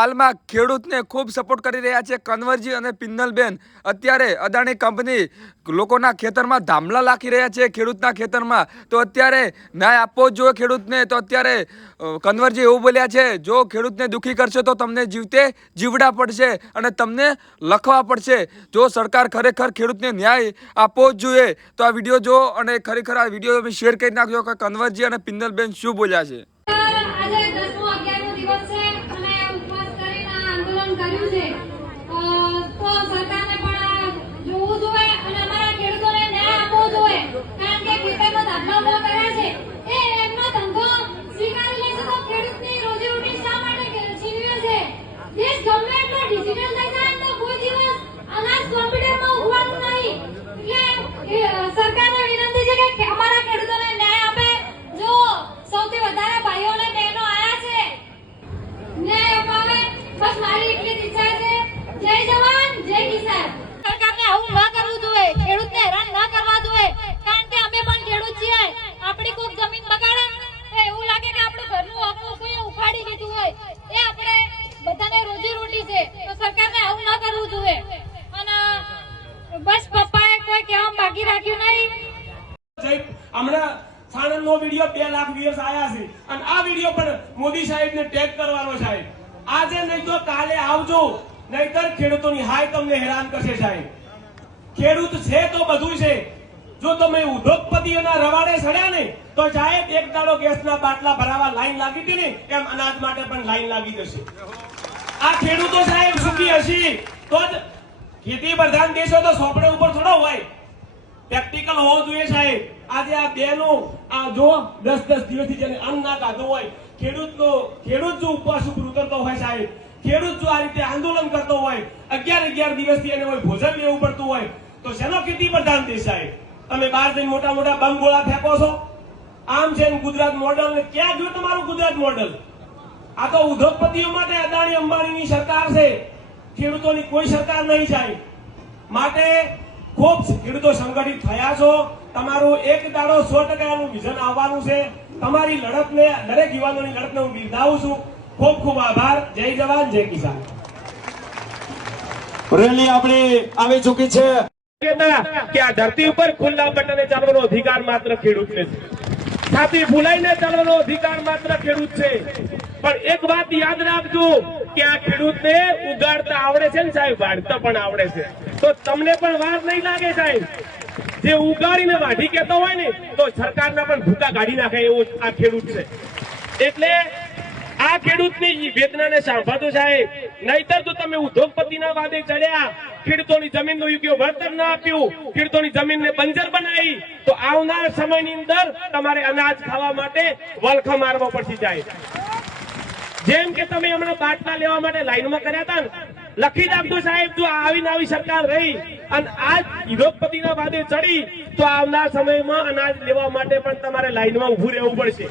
હાલમાં ખેડૂતને ખૂબ સપોર્ટ કરી રહ્યા છે કન્વરજી અને પિન્નલબેન। અત્યારે અદાણી કંપની લોકોના ખેતરમાં ધામલા લાખી રહ્યા છે ખેડૂતના ખેતરમાં, તો અત્યારે ન્યાય આપવો જ જોઈએ ખેડૂતને। તો અત્યારે કન્વરજી એવું બોલ્યા છે, જો ખેડૂતને દુખી કરશો તો તમને જીવતે જીવડા પડશે અને તમને લખવા પડશે। જો સરકાર ખરેખર ખેડૂતને ન્યાય આપવો જ જોઈએ તો આ વિડીયો જો અને ખરેખર આ વિડીયો તમે શેર કરી નાખજો કે કન્વરજી અને પિન્નલબેન શું બોલ્યા છે। સાણંદનો વિડિયો 2 લાખ વ્યૂઝ આયા છે અને આ વિડિયો પણ મોદી સાહેબને ટેગ કરવાનો સાહેબ। આજે નહીં તો કાલે આવજો, નહીતર ખેડૂતોની હાય તમને હેરાન કરશે સાહેબ। ખેડૂત છે તો બધું છે। જો તમે ઉદ્યોગપતિઓના રવાડે સડ્યા ને તો સાહેબ એક દાડો ગેસના બાટલા ભરાવા લાઈન લાગી હતી ને એમ અનાજ માટે પણ લાઈન લાગી જશે। આ ખેડૂતો સાહેબ સુખી હશે તો જ ખેતી પ્રધાન દેશો તો સોપડે ઉપર થોડો હોય, પ્રેક્ટિકલ હોવો જોઈએ સાહેબ। આજે આ બેનો આ જો 10-10 દિવસથી જેને અન્ન ના ખાધું હોય, ખેડૂત જો ઉપવાસ ઉપર ઉતરતો હોય સાહેબ, ખેડૂત જો આ રીતે આંદોલન કરતો હોય, 11 દિવસથી એને હોય ભોજન લેવું પડતું હોય, તો શેનો ખેતી પ્રધાન દેશ સાહેબ? તમે બહાર જઈને મોટા મોટા બમ ગોળા ફેંકો છો, આમ છે ગુજરાત મોડલ ને ક્યાં ગયું તમારું ગુજરાત મોડલ? આ તો ઉદ્યોગપતિઓ માટે અદાણી અંબાણીની સરકાર છે, ખેડૂતોની કોઈ સરકાર નહીં સાહેબ। માટે ખૂબ ખેડૂતો સંગઠિત થયા છો, તમારું એક દાડો 100% વિઝન આવવાનું છે। તમારી લડતને, દરેક યુવાનોની લડતને હું બિરદાવું છું। ખૂબ ખૂબ આભાર। જય જવાન જય કિસાન। રેલી આપણી આવી ચૂકી છે કે આ ધરતી ઉપર ખુલ્લા બટને ચાલવાનો અધિકાર માત્ર ખેડૂતને છે, છાતી ફૂલાઈને ચાલવાનો અધિકાર માત્ર ખેડૂત છે। પણ એક વાત યાદ રાખજો કે આ ખેડૂતને ઉગાડતા આવડે છે ને સાહેબ, વાઢતા પણ આવડે છે, તો તમને પણ વાર નહીં લાગે સાહેબ। જે ઉગાડીને વાઢી કેતો હોય ને તો સરકારના પણ ભૂકા કાઢી નાખે એવો આ ખેડૂત છે। એટલે આ ખેડૂતની વેદનાને સાંભળતો સાહેબ, નહીતર તો તમે ઉદ્યોગપતિના વાદે ચડ્યા, ખેડૂતોની જમીનનું યોગ્ય વળતર ના આપ્યું, ખેડૂતોની જમીનને બંજર બનાવી, તો આવનાર સમયની અંદર તમારે અનાજ ખાવા માટે વલખા મારવા પડશે સાહેબ। જેમ કે તમે હમણાં બાટલા લેવા માટે લાઈનમાં કર્યા હતા ને, લખી રાખજો સાહેબ, જો આવી સરકાર રહી અને આજ ઉદ્યોગપતિના વાદે ચડી તો આવનાર સમયમાં અનાજ લેવા માટે પણ તમારે લાઈનમાં ઉભું રહેવું પડશે।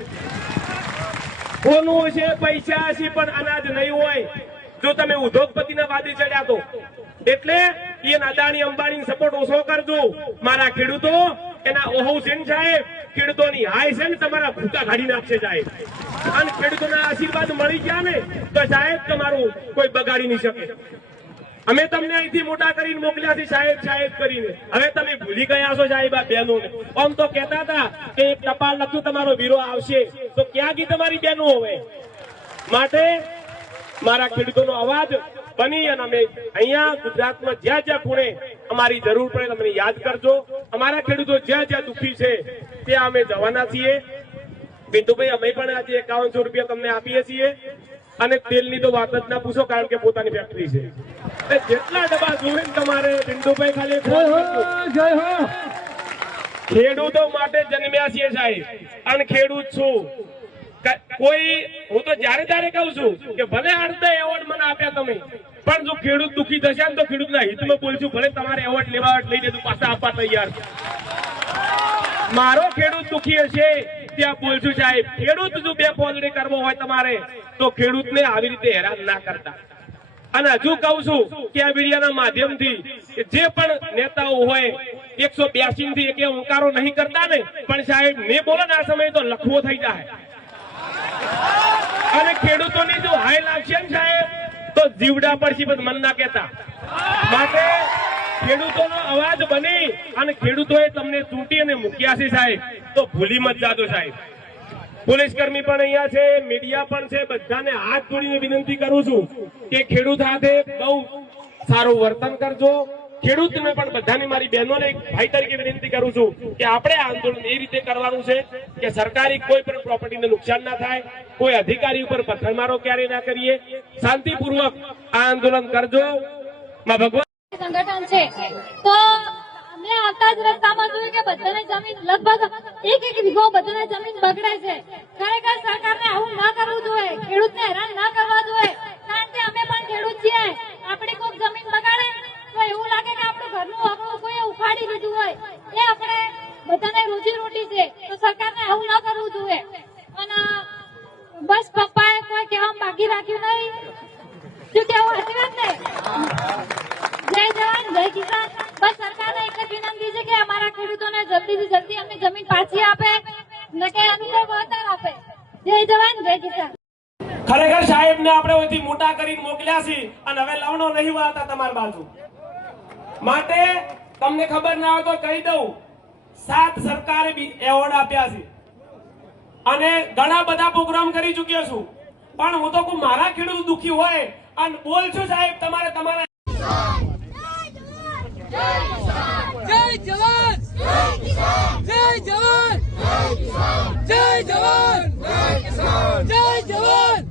કોનું હશે, પૈસા હશે, પણ અનાજ નહીં હોય જો તમે ઉદ્યોગપતિના વાદે ચડ્યા તો। એટલે એ અદાણી અંબાણી સપોર્ટ ઓછો કરજો મારા ખેડૂતો। એના ઓહો છે સાહેબ, ખેડૂતોની હાય છે ને તમારા ભૂકા કાઢી નાખશે સાહેબ। અને ખેડૂતોના આશીર્વાદ મળી ગયા ને તો સાહેબ તમારું કોઈ બગાડી નહીં શકે। અમે તમને અહીંથી મોટા કરીને મોકલ્યા છે સાહેબ સાહેબ કરીને, હવે તમે ભૂલી ગયા છો સાહેબ આ બહેનોને। આમ તો કહેતા હતા કે એક ટપાલ લખ્યું તમારો વીરો આવશે, તો ક્યાં ગઈ તમારી બહેનો હવે? માટે મારા ખેડૂતોનો અવાજ બની અને અમે અહીંયા ગુજરાતમાં જ્યાં જ્યાં ખૂણે અમારી જરૂર પડે તમને યાદ કરજો। અમારા ખેડૂતો જ્યાં જ્યાં દુઃખી છે ત્યાં અમે જવાના છીએ। બિંદુભાઈ, અમે પણ આજે 5100 રૂપિયા તમને આપીએ છીએ અને તેલની તો વાત જ ના પૂછો, કારણ કે પોતાની ફેક્ટરી છે। જેટલા ડબ્બા જોવે તમારે બિંદુભાઈ ખાલી ખેડૂતો માટે જન્મ્યા છીએ સાહેબ, અને ખેડૂત છું। કોઈ હું તો જ્યારે ત્યારે કહું છું કે ભલે અડધા એવોર્ડ મને આપ્યા તમે, પણ જો ખેડૂત દુઃખી થશે ને તો ખેડૂતના હિતમાં બોલશું। ભલે તમારે એવોર્ડ લેવા લઈ જતું પાછા આપવા તૈયાર, મારો ખેડૂત દુઃખી હશે ત્યાં બોલશું સાહેબ। ખેડૂત જો બે પોલડી કરવો હોય તમારે તો ખેડૂતને આવી રીતે હેરાન ના કરતા। અને હજુ કહું છું કે આ મીડિયાના માધ્યમથી જે પણ નેતાઓ હોય 182 થી એક હુંકારો નહીં કરતા ને, પણ સાહેબ ને બોલો ને આ સમય તો લખવો થઈ જાય। અને ખેડૂતોની જો હાય લાગશે ને સાહેબ તો જીવડા પડશે પણ મન ના કહેતા. માટે ખેડૂતોનો અવાજ બની અને ખેડૂતોએ તમને ચૂંટી અને મૂક્યા છે સાહેબ, તો ભૂલી મત જાજો સાહેબ. પોલીસ કર્મી પણ અહીંયા છે, મીડિયા પણ છે, બધાને હાથ જોડીને વિનંતી કરું છું કે ખેડૂત સાથે બહુ સારું વર્તન કરજો. ખેડૂતને પણ બધાની મારી બહેનોને એક ભાઈ તરીકે વિનંતી કરું છું કે આપણે આ આંદોલન એ રીતે કરવાનું છે કે સરકારી કોઈ પણ પ્રોપર્ટીને નુકસાન ના થાય, કોઈ અધિકારી ઉપર પથ્થરમારો ક્યારેય ના કરીએ, શાંતિપૂર્વક આ આંદોલન કરજો. માં ભગવાન સંગઠન છે તો અમે આવતા જ રસ્તામાં જોયું કે બધાને જમીન લગભગ એક વીઘો બધાને જમીન બગડે છે. ખરેખર સરકારને આવું ના કરવું જોઈએ, ખેડૂતને હેરાન ના કરવા જોઈએ, કારણ કે અમે પણ ખેડૂત છીએ. આપણી કોઈક જમીન બગાડે તો એવું લાગે કે આપણું ઘરનું આપણું કોઈ ઉખાડી લીધું હોય. એ આપણે બધાને રોજી રોટી છે, તો સરકારને આવું ના કરવું જોઈએ. અને બસ પપ્પાએ કોઈ કહેવામાં બાકી રાખ્યું નહીં. શું કેવું, સાચી વાત ને? જય જવાન જય કિસાન. બસ સરકારને એક જ વિનંતી છે કે અમારા ખેડૂતોને જલ્દીથી જલ્દી અમને જમીન પાછી આપે ને કે અનુકૂળ વળતર આપે. જય જવાન જય કિસાન. ખરેખર સાહેબને આપણે ઓથી મોટા કરીને મોકલ્યા છે અને હવે લવણો નહીં વાળતા તમારી બાજુ. માટે તમને ખબર ના હોય તો કહી દઉં, 7 સરકારે એવોર્ડ આપ્યા છે અને ઘણા બધા પ્રોગ્રામ કરી ચૂક્યો છું. પણ હું તો કોઈ મારા ખેડૂત દુખી હોય અને બોલશું સાહેબ તમારે તમારા જય જવાન જય જવાન જય જવાન જય જવાન